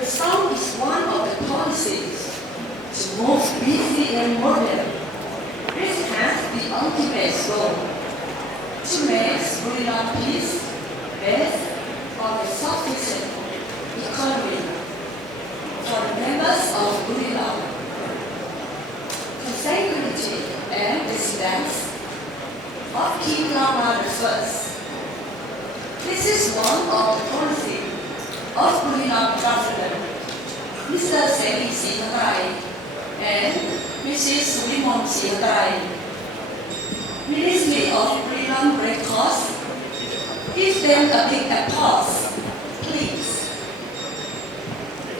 The South is one of the policies to move and modern. This has the ultimate goal to make Buriram peace based on a sufficient economy for members of. The security and residents of King Rama I. This is one of the of Buriram President, Mr. Seri Singharai and Mrs. Sulimon Singharai. Ministry of Buriram Red Cross, give them a big applause, please.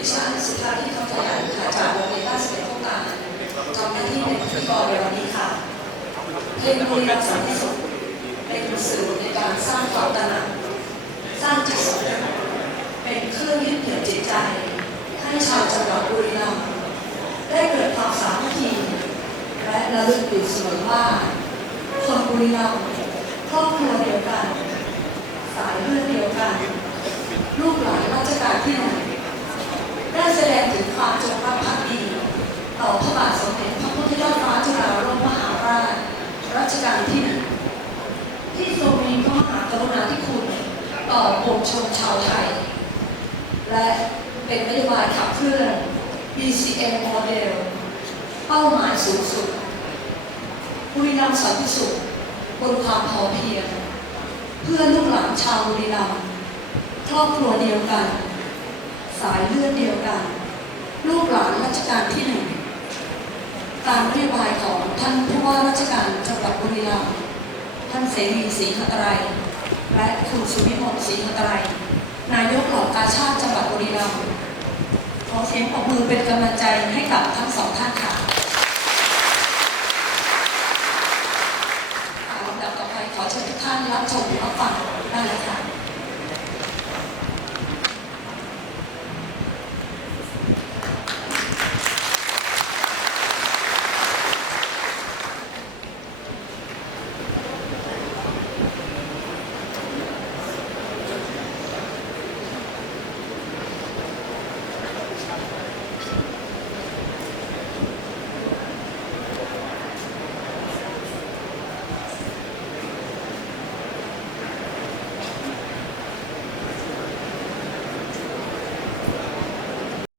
ดิฉันสุภาพที่คำขยันค่ะจากโรงเรียนราชเดชโครงการทำหน้าที่เป็นพิธีกรในวันนี้ค่ะเพลงบุรีรัมย์สันติสุขเป็นสื่อในการสร้างความตระหนักสร้างจิตสำนึกเป็นเครื่องยึดเหนี่ยวจิตใจ ให้ ชาวจังหวัดบุรีรัมย์ได้เกิดความสามัคคีและระลึกอยู่เสมอว่าคนบุรีรัมย์ครอบครัวเดียวกัน สายเลือดเดียวกัน ลูกหลานราชการที่หนึ่งได้แสดงถึงความจงรักภักดี ต่อพระบาทสมเด็จพระพุทธยอดฟ้าจุฬาโลกมหาราชรัชกาลที่หนึ่งที่ทรงมีพระมหากรุณาธิคุณต่อปวงชนชาวไทย เป็นนโยบายขับเคลื่อน BCM Model เป้าหมายสูงสุดบุรีรัมย์สันติสุขบนความพอเพียง เพื่อลูกหลานชาวบุรีรัมย์ครอบครัวเดียวกัน สายเลือดเดียวกัน ลูกหลานรัชกาลที่หนึ่งตามนโยบายของท่านผู้ว่าราชการจังหวัดบุรีรัมย์ท่านเสรีศรีหตรัยและคุณสุวิมลศรีหตรัยนายกเหล่ากาชาติจังหวัดบุรีรัมย์ เสียงปรบมือเป็นกำลังใจให้กับทั้งสองท่านค่ะลำดับต่อไปขอเชิญทุกท่านรับชมรับฟังได้เลยค่ะ